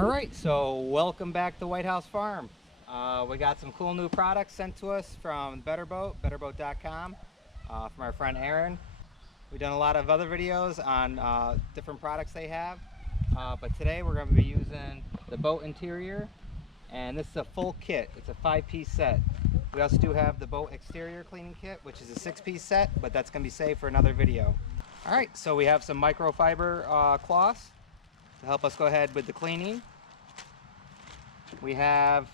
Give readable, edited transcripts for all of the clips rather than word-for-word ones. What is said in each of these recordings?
Alright, so welcome back to White House Farm. We got some cool new products sent to us from Betterboat, betterboat.com, from our friend Aaron. We've done a lot of other videos on different products they have, but today we're going to be using the boat interior, and this is a full kit. It's a 5-piece set. We also do have the boat exterior cleaning kit, which is a 6-piece set, but that's going to be saved for another video. Alright, so we have some microfiber cloths to help us go ahead with the cleaning. We have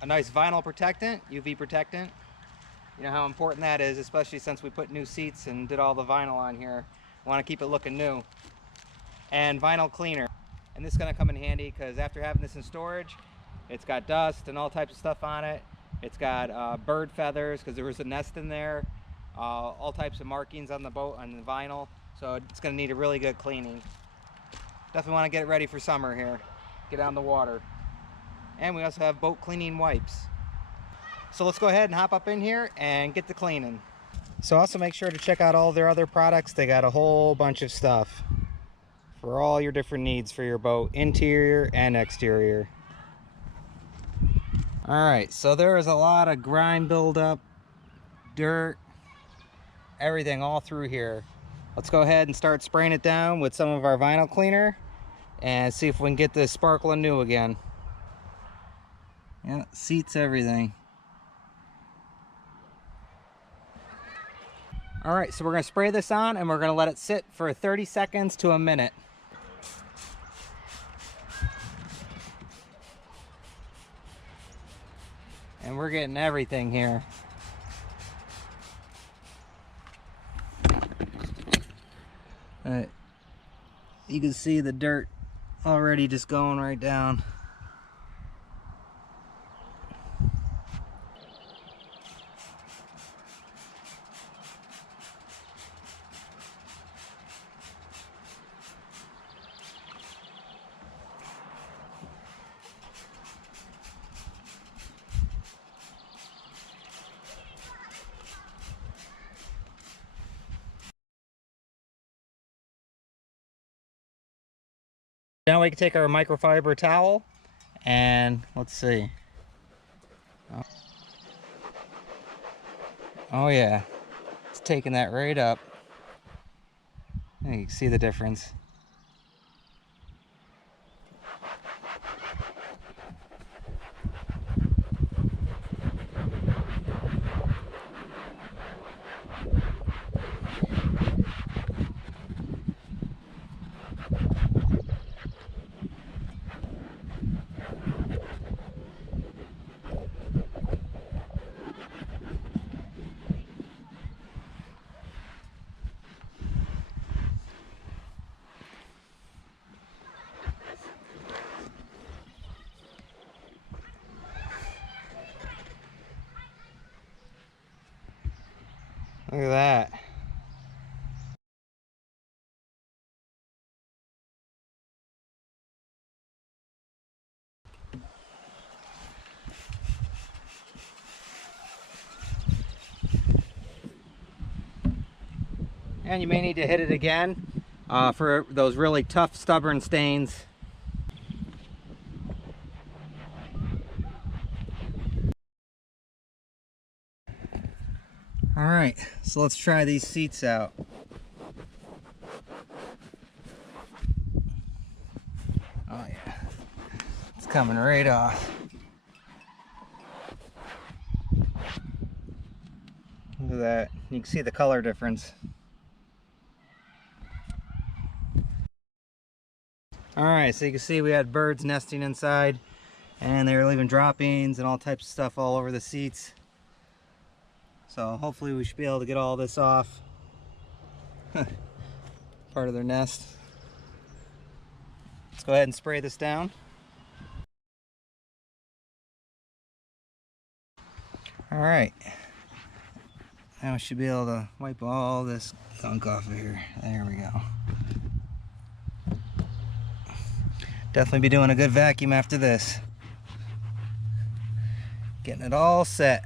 a nice vinyl protectant, UV protectant. You know how important that is, especially since we put new seats and did all the vinyl on here. Want to keep it looking new. And vinyl cleaner. And this is going to come in handy because after having this in storage, it's got dust and all types of stuff on it. It's got bird feathers because there was a nest in there. All types of markings on the boat, on the vinyl. So it's going to need a really good cleaning. Definitely want to get it ready for summer here. Get out in the water. And we also have boat cleaning wipes. So let's go ahead and hop up in here and get the cleaning. So also make sure to check out all their other products. They got a whole bunch of stuff for all your different needs for your boat, interior and exterior. Alright, so there is a lot of grime buildup, dirt, everything all through here. Let's go ahead and start spraying it down with some of our vinyl cleaner and see if we can get this sparkling new again. Yeah, seats, everything. Alright, so we're going to spray this on and we're going to let it sit for 30 seconds to a minute. And we're getting everything here. You can see the dirt already just going right down. Now we can take our microfiber towel and let's see. Oh yeah, it's taking that right up. You can see the difference. Look at that. And you may need to hit it again for those really tough, stubborn stains. All right, so let's try these seats out. Oh yeah, it's coming right off. Look at that. You can see the color difference. Alright, so you can see we had birds nesting inside and they were leaving droppings and all types of stuff all over the seats. So hopefully we should be able to get all this off. Part of their nest. Let's go ahead and spray this down. Alright. Now we should be able to wipe all this gunk off of here. There we go. Definitely be doing a good vacuum after this. Getting it all set.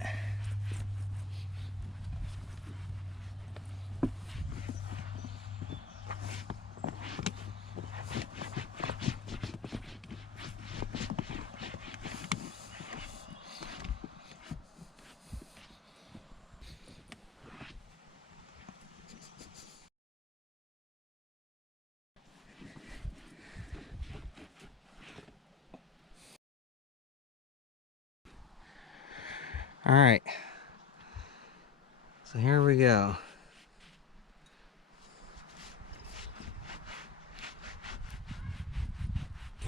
All right, so here we go.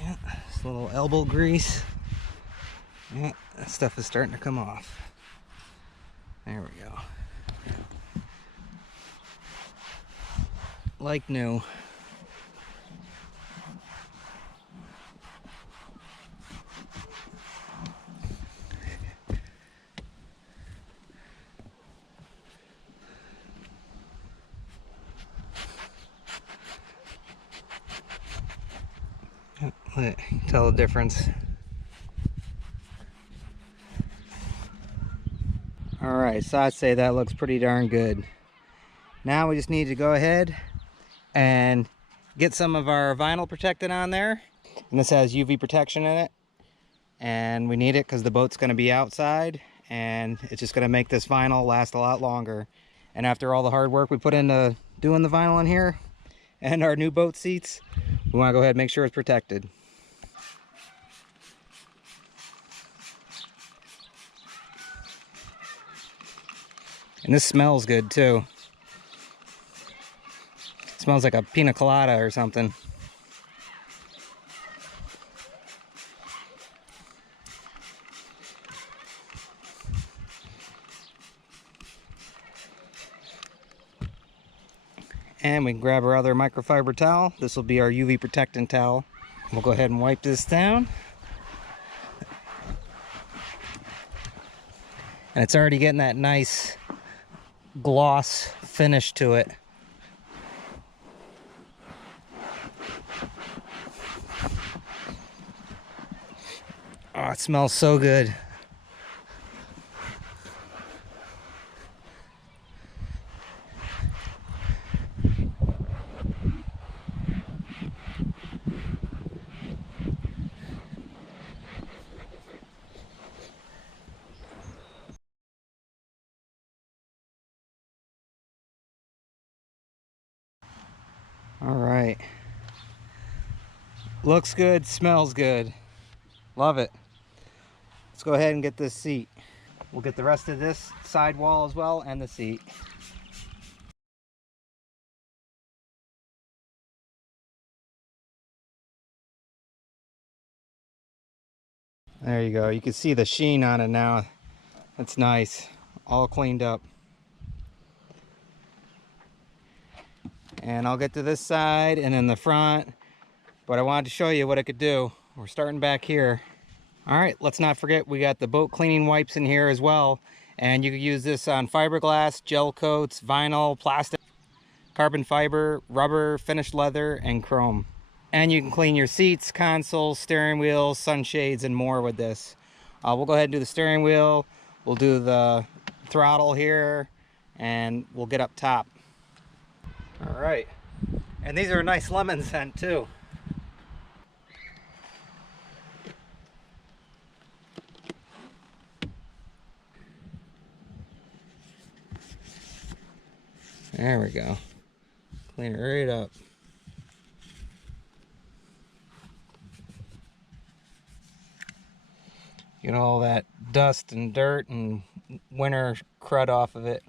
Yeah, this little elbow grease. Yeah, that stuff is starting to come off. There we go. Like new. Tell the difference. Alright, so I'd say that looks pretty darn good. Now we just need to go ahead and get some of our vinyl protectant on there. And this has UV protection in it. And we need it because the boat's going to be outside. And it's just going to make this vinyl last a lot longer. And after all the hard work we put into doing the vinyl in here and our new boat seats, we want to go ahead and make sure it's protected. And this smells good too. It smells like a pina colada or something. And we can grab our other microfiber towel. This will be our UV protectant towel. We'll go ahead and wipe this down. And it's already getting that nice gloss finish to it. Oh, it smells so good. All right. Looks good, smells good. Love it. Let's go ahead and get this seat. We'll get the rest of this side wall as well and the seat. There you go. You can see the sheen on it now. That's nice. All cleaned up. And I'll get to this side and in the front. But I wanted to show you what I could do. We're starting back here. All right, let's not forget we got the boat cleaning wipes in here as well. And you can use this on fiberglass, gel coats, vinyl, plastic, carbon fiber, rubber, finished leather, and chrome. And you can clean your seats, consoles, steering wheels, sunshades, and more with this. We'll go ahead and do the steering wheel. We'll do the throttle here, and we'll get up top. All right, and these are a nice lemon scent too. There we go. Clean it right up. Get all that dust and dirt and winter crud off of it.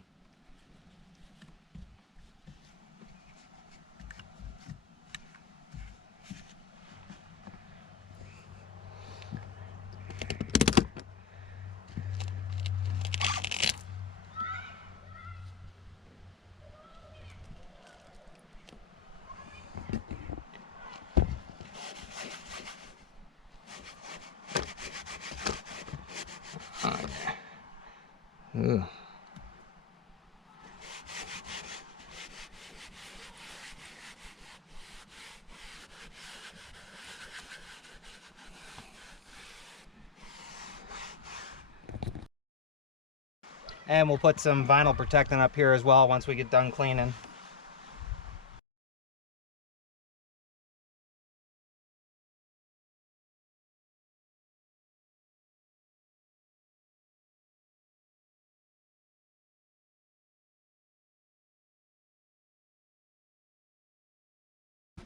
Ugh. And we'll put some vinyl protectant up here as well once we get done cleaning.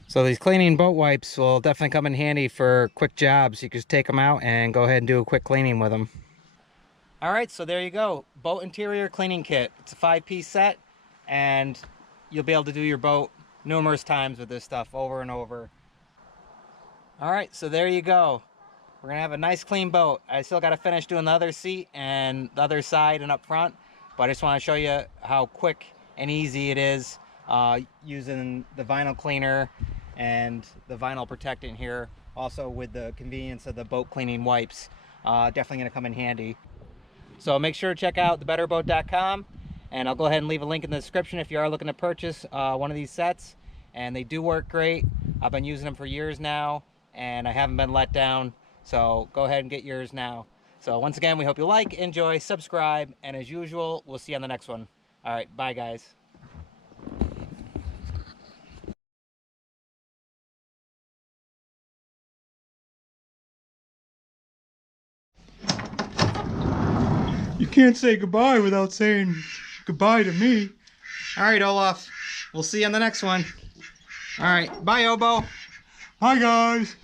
So these cleaning boat wipes will definitely come in handy for quick jobs. You can just take them out and go ahead and do a quick cleaning with them. All right, so there you go. Boat interior cleaning kit. It's a 5-piece set, and you'll be able to do your boat numerous times with this stuff over and over. All right, so there you go. We're gonna have a nice clean boat. I still gotta finish doing the other seat and the other side and up front, but I just wanna show you how quick and easy it is using the vinyl cleaner and the vinyl protectant here. Also with the convenience of the boat cleaning wipes. Definitely gonna come in handy. So make sure to check out the Betterboat.com, and I'll go ahead and leave a link in the description if you are looking to purchase one of these sets. And they do work great. I've been using them for years now, and I haven't been let down. So go ahead and get yours now. So once again, we hope you like, enjoy, subscribe, and as usual, we'll see you on the next one. All right, bye guys. You can't say goodbye without saying goodbye to me. All right, Olaf. We'll see you on the next one. All right, bye, Obo. Hi, guys.